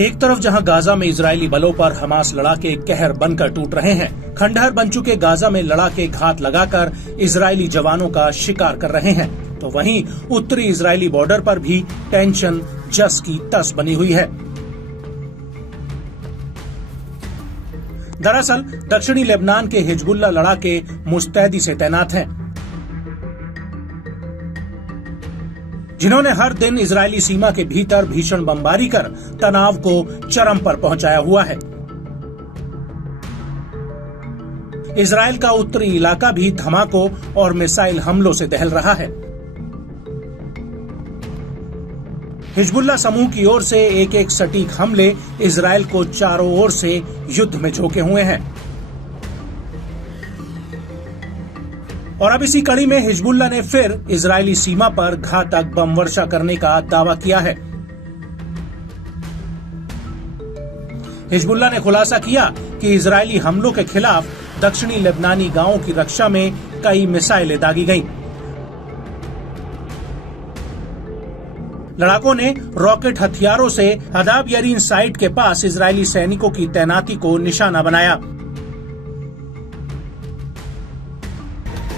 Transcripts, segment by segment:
एक तरफ जहां गाजा में इजरायली बलों पर हमास लड़ाके कहर बनकर टूट रहे हैं, खंडहर बन चुके गाजा में लड़ाके घात लगाकर इजरायली जवानों का शिकार कर रहे हैं, तो वहीं उत्तरी इजरायली बॉर्डर पर भी टेंशन जस की तस बनी हुई है। दरअसल दक्षिणी लेबनान के हिजबुल्लाह लड़ाके मुस्तैदी से तैनात हैं, जिन्होंने हर दिन इजरायली सीमा के भीतर भीषण बमबारी कर तनाव को चरम पर पहुंचाया हुआ है। इजरायल का उत्तरी इलाका भी धमाकों और मिसाइल हमलों से दहल रहा है। हिजबुल्लाह समूह की ओर से एक एक सटीक हमले इजरायल को चारों ओर से युद्ध में झोंके हुए हैं। और अब इसी कड़ी में हिजबुल्लाह ने फिर इजरायली सीमा पर घातक बम वर्षा करने का दावा किया है। हिजबुल्लाह ने खुलासा किया कि इजरायली हमलों के खिलाफ दक्षिणी लेबनानी गांवों की रक्षा में कई मिसाइलें दागी गईं। लड़ाकों ने रॉकेट हथियारों से हदाब यरीन साइट के पास इजरायली सैनिकों की तैनाती को निशाना बनाया।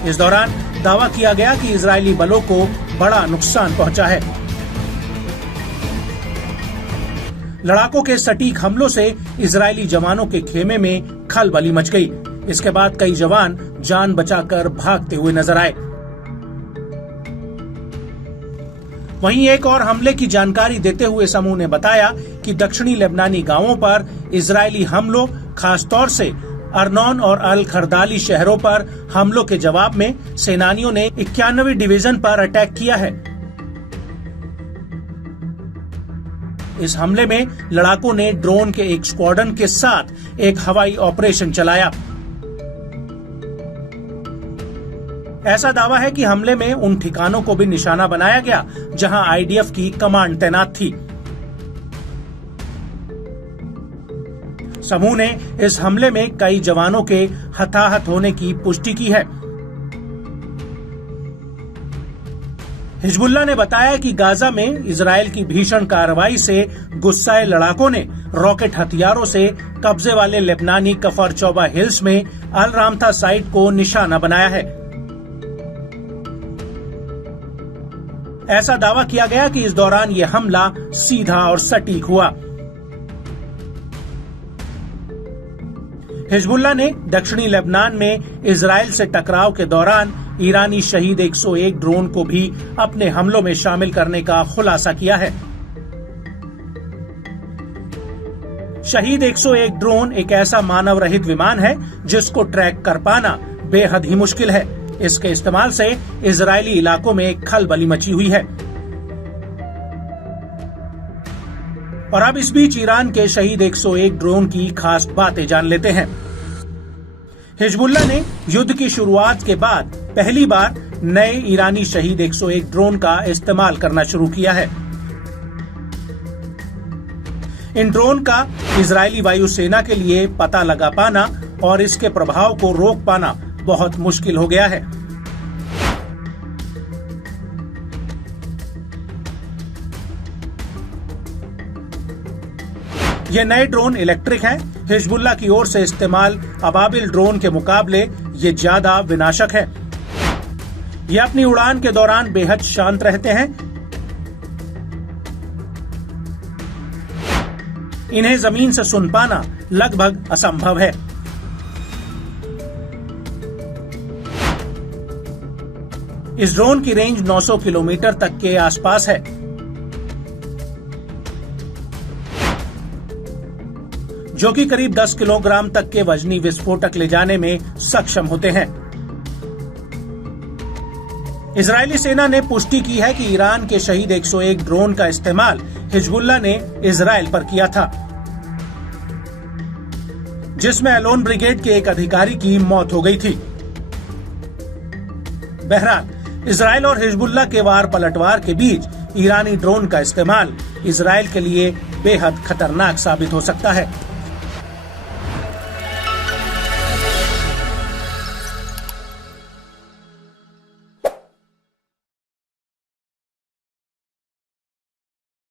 इस दौरान दावा किया गया कि इजरायली बलों को बड़ा नुकसान पहुंचा है। लड़ाकों के सटीक हमलों से इजरायली जवानों के खेमे में खलबली मच गई। इसके बाद कई जवान जान बचाकर भागते हुए नजर आए। वहीं एक और हमले की जानकारी देते हुए समूह ने बताया कि दक्षिणी लेबनानी गांवों पर इजरायली हमलों, खासतौर से अर्नोन और अल खरदाली शहरों पर हमलों के जवाब में सेनानियों ने 91वीं डिवीजन पर अटैक किया है। इस हमले में लड़ाकों ने ड्रोन के एक स्क्वाड्रन के साथ एक हवाई ऑपरेशन चलाया। ऐसा दावा है कि हमले में उन ठिकानों को भी निशाना बनाया गया जहां आईडीएफ की कमांड तैनात थी। समूह ने इस हमले में कई जवानों के हताहत होने की पुष्टि की है। हिजबुल्लाह ने बताया कि गाजा में इजरायल की भीषण कार्रवाई से गुस्साए लड़ाकों ने रॉकेट हथियारों से कब्जे वाले लेबनानी कफर चौबा हिल्स में अल रामथा साइट को निशाना बनाया है। ऐसा दावा किया गया कि इस दौरान ये हमला सीधा और सटीक हुआ। हिजबुल्लाह ने दक्षिणी लेबनान में इजरायल से टकराव के दौरान ईरानी शहीद 101 ड्रोन को भी अपने हमलों में शामिल करने का खुलासा किया है। शहीद 101 ड्रोन एक ऐसा मानव रहित विमान है जिसको ट्रैक कर पाना बेहद ही मुश्किल है। इसके इस्तेमाल से इजरायली इलाकों में खलबली मची हुई है। और अब इस बीच ईरान के शहीद 101 ड्रोन की खास बातें जान लेते हैं। हिजबुल्लाह ने युद्ध की शुरुआत के बाद पहली बार नए ईरानी शहीद 101 ड्रोन का इस्तेमाल करना शुरू किया है। इन ड्रोन का इजरायली वायुसेना के लिए पता लगा पाना और इसके प्रभाव को रोक पाना बहुत मुश्किल हो गया है। ये नए ड्रोन इलेक्ट्रिक हैं। हिजबुल्लाह की ओर से इस्तेमाल अबाबिल ड्रोन के मुकाबले ये ज्यादा विनाशक है। ये अपनी उड़ान के दौरान बेहद शांत रहते हैं। इन्हें जमीन से सुन पाना लगभग असंभव है। इस ड्रोन की रेंज 900 किलोमीटर तक के आसपास है, जो कि करीब 10 किलोग्राम तक के वजनी विस्फोटक ले जाने में सक्षम होते हैं। इजरायली सेना ने पुष्टि की है कि ईरान के शहीद 101 ड्रोन का इस्तेमाल हिजबुल्लाह ने इजरायल पर किया था, जिसमें एलोन ब्रिगेड के एक अधिकारी की मौत हो गई थी। बहरहाल इजरायल और हिजबुल्लाह के वार पलटवार के बीच ईरानी ड्रोन का इस्तेमाल इजरायल के लिए बेहद खतरनाक साबित हो सकता है।